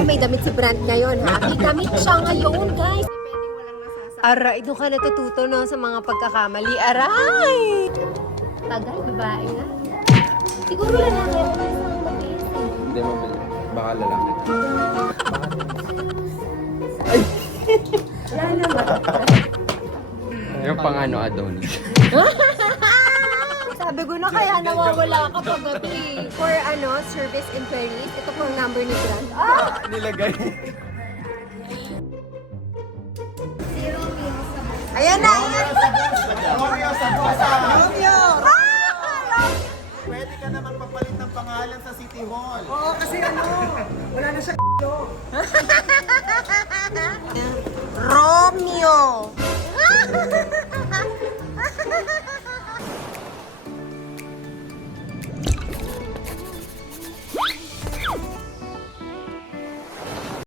Oh, may damit si Brand ngayon, ha? May damit siya ngayon, guys. Aray, doon ka natututo, no, sa mga pagkakamali. Aray! Tagal, babae nga. Siguro lalaki ako na isang mabilis. Hindi mo baka lalaki. Wala naman. Yung pang ano, Adonis. Sabi ko na kaya nawawala ka pag gabi. For ano, service inquiries, ito po ang number ni Brand. Ah! Nilagay. Ayan na! Ayan! Romeo sa Bosa! Romeo! Pwede ka naman papalit ng pangalan sa City Hall. Oo, kasi ano, wala na siya Romeo!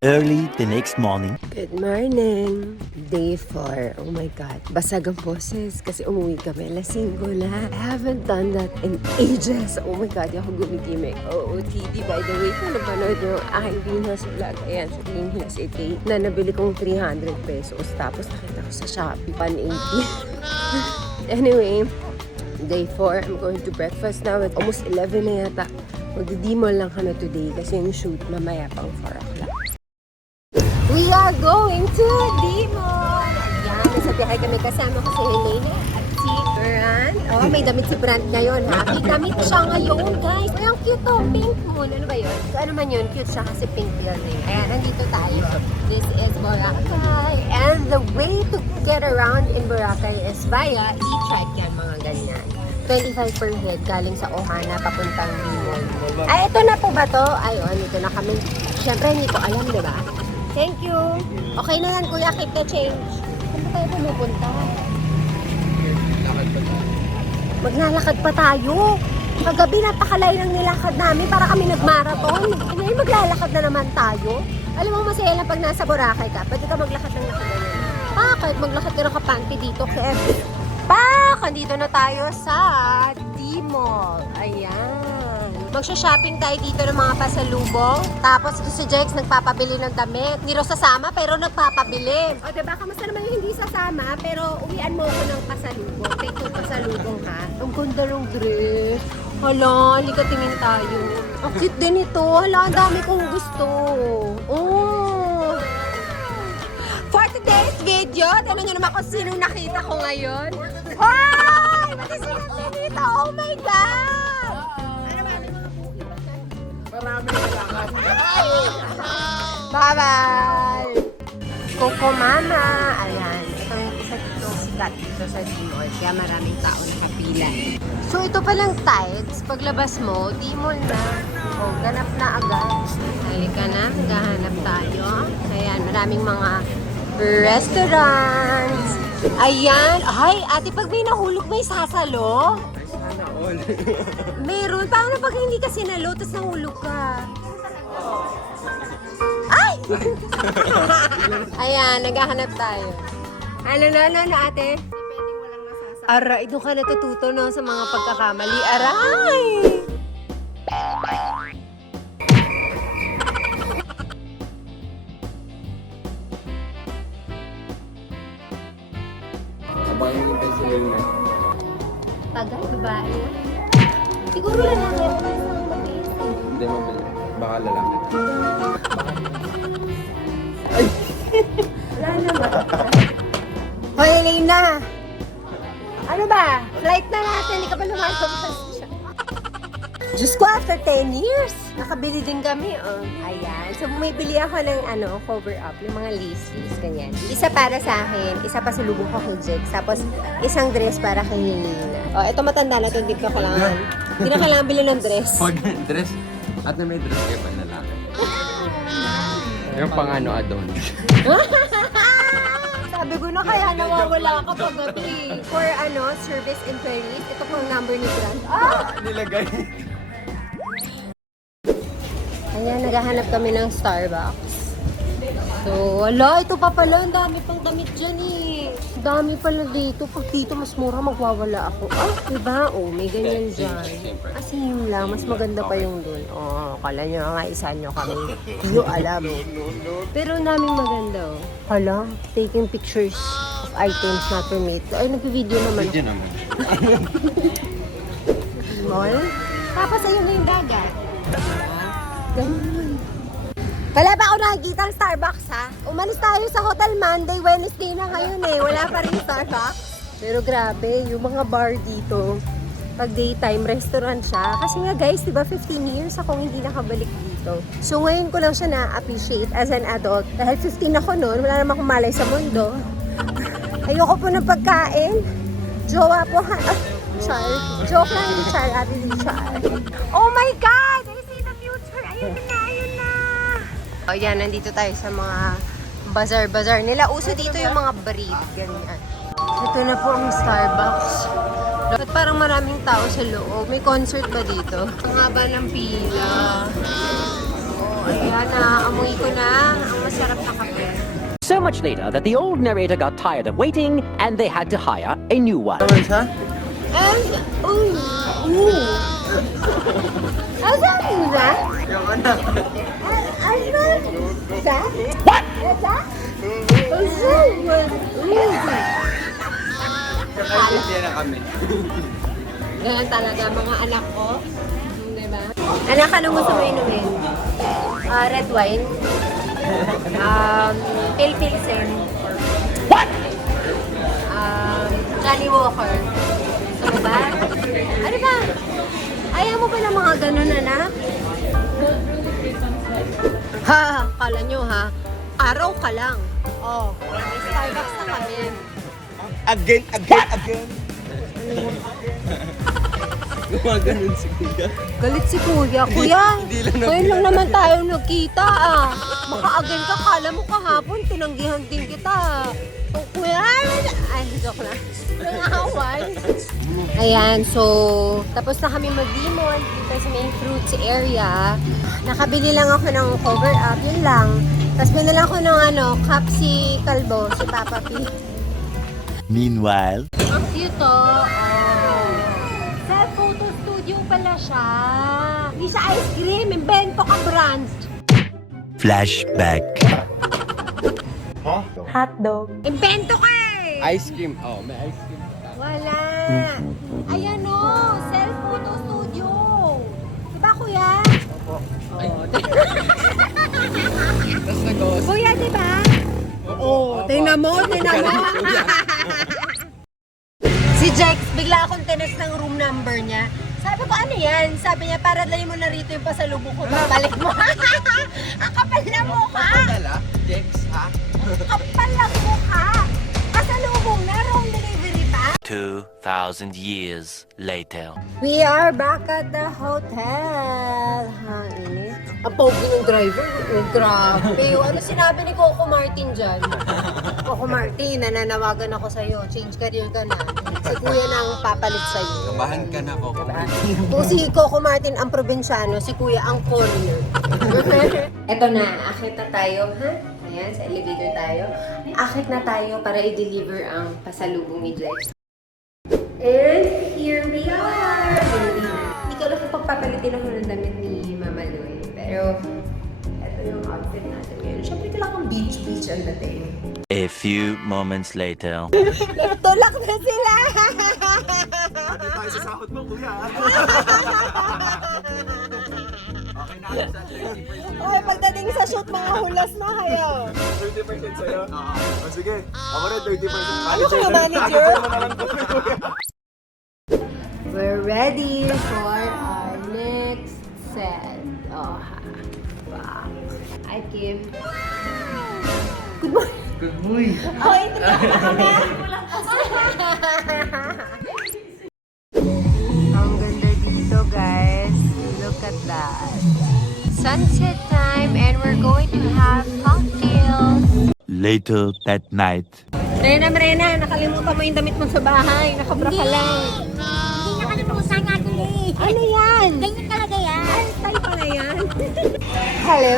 Early the next morning. Good morning! Day 4. Oh my God. Basag ang boses kasi umuwi kami. Lasinggo na. I haven't done that in ages. Oh my God, di ako gumigimik. OOTD. By the way, kung napanood yung aking Greenhouse vlog, ayan, sa Greenhouse 88, na nabili kong 300 pesos. Tapos nakita ko sa Shopee, 180. Anyway, day 4. I'm going to breakfast now. It's almost 11 na yata. Magdi-demol lang kami today kasi yung shoot mamaya pang 4 o'clock. We are going to D-Mall! Ayan, nasa biyahe kami kasama ko si Helena at si Brand. Oh, may damit si Brand ngayon, ha? May damit siya ngayon, guys. Ay, ang cute to. Pink moon. Ano ba yun? So, ano man yun? Cute siya kasi pink building. Ayan, nandito tayo. This is Boracay. And the way to get around in Boracay is via e-trike yan, mga ganyan. 25 per head galing sa Ohana papuntang D-Mall. Ay, ito na po ba to? Ay, oh, nito na kami. Siyempre, hindi ko alam, di ba? Thank you. Okay na yan, kuya. Keep the change. Saan ba tayo pumupunta? Maglalakad pa tayo. Kagabi, napakalayo ng nilakad namin para kami nagmarathon. Ngayon, maglalakad na naman tayo. Alam mo, masaya lang pag nasa Boracay ka. Pwede ka maglakad ng lakad na yun. Kahit maglakad ka ng kapanty dito. Andito na tayo sa D-Mall. Ayan. Magsha-shopping tayo dito ng mga pasalubong. Tapos si Jex nagpapabili ng damit. Hindi raw sasama pero nagpapabili. O diba, kamusta naman yung hindi sasama pero uwian mo ako ng pasalubong. Take yung pasalubong, ha? Ang ganda ng dress. Hala, halika tingin tayo. Ang cute din ito. Hala, ang dami kong gusto. Oh! For today's video, tanong nyo naman kung sino nakita ko ngayon. Hoy! Pati sino dito? Oh my God! Marami na lakad. Bye-bye! Coco Mama! Ayan, ito yung isa dito sikat dito sa D-Mall. Kaya maraming tao nakapila. So ito palang tides. Paglabas mo, D-Mall na. O, ganap na agad. Halika na, maghahanap tayo. Ayan, maraming mga restaurants. Ayan. Ay, ate, pag may nahulog, may sasalo? Sana all. Meron. Paano pag hindi ka sinalo, tapos nahulog ka? Ay! Ayan, naghahanap tayo. Ano ate? Aray, doon ka natututo, no, sa mga pagkakamali. Aray! Abang yung intention na. Tagal, babae nga. Siguro lalaki ako na isang mabilis. Hindi mo baka lalaki. Wala naman. Hoy, Elena! Ano ba? Flight na natin. Hindi ka ba lumalabas siya? Diyos ko, after 10 years, nakabili din kami. Oh. Ayan. So, bumibili ako ng cover up, yung mga lace, ganyan. Isa para sa akin, isa pa sulubong ko kay Jex. Tapos, isang dress para kay Helena. Oh, ito matanda na ito, hindi ko kailangan. Hindi na kailangan bilhin ng dress. Pag dress, at may dress kayo pa na lalaki. Yung pang ano, Adonis. Sabi ko na kaya nawawala ka pag gabi. For service inquiries, ito po ang number ni Brand. Ah! Nilagay. Ayan, naghahanap kami ng Starbucks. So, wala, ito pa pala. Ang dami pang damit dyan eh. Ang dami pala dito. Pag dito mas mura, magwawala ako. Ah, diba? Oh, may ganyan dyan. Kasi yun lang, mas maganda pa yung dun. Oh, kala nyo nga isa nyo kami. Hindi nyo alam. Pero naming maganda oh. Hala, taking pictures of items not permitted. Ay, nag-video naman ako. Video naman. Mall. Tapos ayun na yung dagat. Ganun. Wala ba ako nakikita ang Starbucks ha? Umalis tayo sa hotel Monday, Wednesday na ngayon eh. Wala pa rin Starbucks. Pero grabe, yung mga bar dito, pag daytime, restaurant siya. Kasi nga guys, di ba 15 years akong hindi nakabalik dito. So ngayon ko lang siya na-appreciate as an adult. Dahil 15 ako noon, wala naman akong malay sa mundo. Ayoko po ng pagkain. Jowa po ha. Ah, char. Joke lang yung char, ate di char. Oh my God! I see the future! Ayun na, ayun na! O yan, nandito tayo sa mga bazaar-bazaar nila. Uso dito yung mga breed, ganyan. Ito na po ang Starbucks. At parang maraming tao sa loob. May concert ba dito? Ang haba ng pila. Oh, ayan na. Amoy ko na. Ang masarap na kape. So much later that the old narrator got tired of waiting and they had to hire a new one. And, ooh, ooh. How's that do that? I don't that. What? What's that? What's that? Nakaintindi na kami. Ganyan talaga mga anak ko. Diba? Anak, anong gusto mo inumin? Red wine. Pilsen. What? Johnny Walker. Gusto mo ba? Ano ba? Ayaw mo ba ng mga ganun, anak? Ha, kala nyo ha. Araw ka lang. Oh, may Starbucks na kami. Again. Gumaganon si Kuya. Galit si Kuya. Kuya, Hindi lang ngayon lang naman tayo nagkita ah. Maka-again ka, kala mo kahapon, tinanggihan din kita. Oh, Kuya, ay, joke lang. Nangaway. Ayan, so, tapos na kami mag-limon dito sa main fruits area. Nakabili lang ako ng cover up, yun lang. Tapos binala ko ng Capsi Calbo, si Papa P. Meanwhile, Ang cute oh. Self-photo studio pala siya. Hindi siya ice cream. Invento ka brand. flashback. Invento ka eh. Ice cream. Oh, may ice cream. Wala. Ayan o. Self-photo studio. Diba kuya? Opo. Tapos nag-host. Kuya diba? Oo. Tingnan mo. Si Jex, bigla akong tinas ng room number niya. Sabi ko, ano yan? Sabi niya, para dali mo na rito yung pasalubong ko. Babalik mo. Ang kapal na mukha. Dala? Jex, ha? Ang kapal na mukha. Pasalubong na, home delivery pa. 2,000 years later. We are back at the hotel. Init. Ang pogi ng driver. Oh, grabe. Ano sinabi ni Coco Martin dyan? Coco Martin, nananawagan ako sa'yo. Change career ka na. Si Kuya na ang papalit sa'yo. Kabahan ka na, Coco. Kung si Coco Martin ang probinsyano, si Kuya ang foreigner. Eto na, akit na tayo, ha? Ayan, sa elevator tayo. Akit na tayo para i-deliver ang pasalubong ni Jex. And here we are! Hindi ko lang kung pagpapalitin ako ng damit ni Mama Loy. Pero, eto yung outfit natin ngayon. Siyempre, kailangan beach ang dating. A few moments later. Tulak na sila! Tayo sa sahod mo, kuya. Okay na ako sa 30%. Oy, pagdating sa shoot, mga hulas na kayo. 30% sa'yo? Oo. Sige, ako rin 30%. Ano kayo, manager? Manager mo na lang to, kuya. We're ready for our next set. Oh, ha. Wow. Hi, Kim. Good morning. Good boy. Oh, ito na kami. Ang ganda dito, guys. Look at that. Sunset time and we're going to have cocktails. Later that night. Rena, nakalimutan mo yung damit mo sa bahay. Nakabra ka lang. Hindi niya kalimutan natin eh. Ano yan? Ganyan talaga yan. Ay, style pala yan. Hello!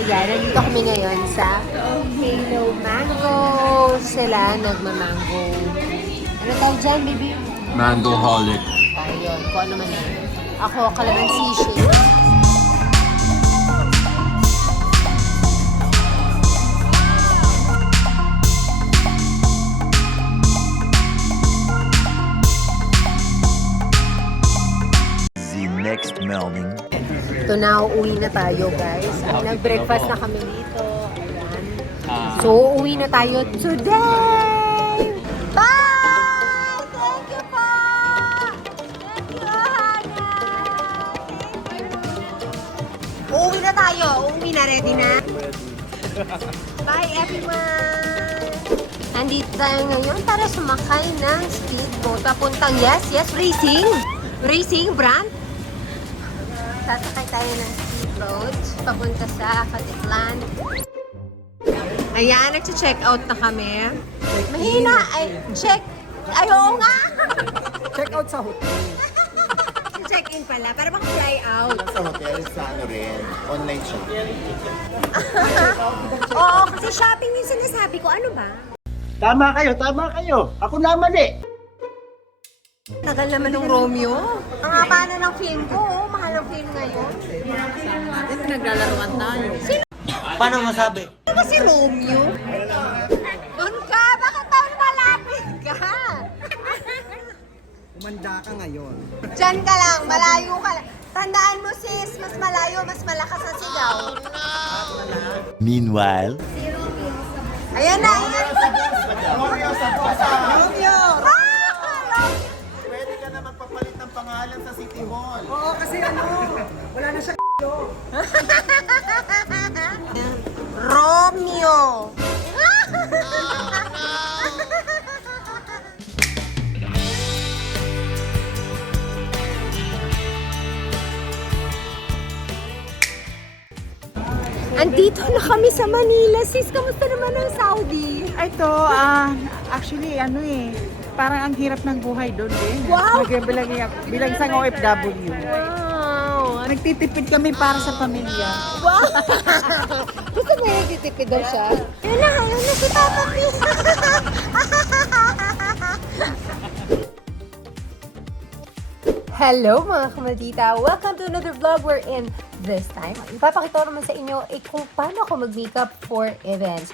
ayan, nandito kami ngayon sa Halo Mango. Sila nagmamango. Ano tawag dyan, baby? Mango holic. Ayun, kung ano man yun. Ako, kalamansi shake. The next morning. Ito na, uuwi na tayo, guys. Nag-breakfast na kami dito. Ayan. So, uuwi na tayo today! Bye! Thank you po! Thank you, Hana! Uuwi na tayo. Uuwi na. Ready na? Bye, everyone! Andito tayo ngayon para sumakay ng speedboat. Papuntang, yes, racing! Racing brand? Sasakay tayo ng speedboat papunta sa Katiklan. Ayan, nag-check out na kami. Mahina, check. Ay, oo nga. Check out sa hotel. Check-in pala, para bang fly out. Sa hotel, sa ano rin, online shopping. Oo, kasi shopping yung sinasabi ko. Ano ba? Tama kayo. Ako na mali. Tagal naman ng Romeo. Ang haba na ng film ko, oh. Mahal ang film ngayon. Naglalaruan tayo. Sino? Paano masabi? Ano ba si Romeo? Doon ka! Bakit tayo malapit ka? Umanda ka ngayon. Diyan ka lang, malayo ka lang. Tandaan mo sis, mas malayo, mas malakas ang sigaw. Meanwhile, Ayan na, ayan. Romeo sa Bosa! Romeo! Pwede ka na magpapalit ng pangalan sa City Hall. Oo, kasi ano, wala na siya Romeo! Andito na kami sa Manila. Sis, kamusta naman ang Saudi? Ito, actually, parang ang hirap ng buhay doon din. Wow! Bilang isang OFW. Wow! Nagtitipid kami para sa pamilya. Wow! Gusto mo yung titipid daw siya? Yun na si Papa P. Hello mga kamadita! Welcome to another vlog we're in this time. Ipapakita ko naman sa inyo kung paano ako mag-makeup for events.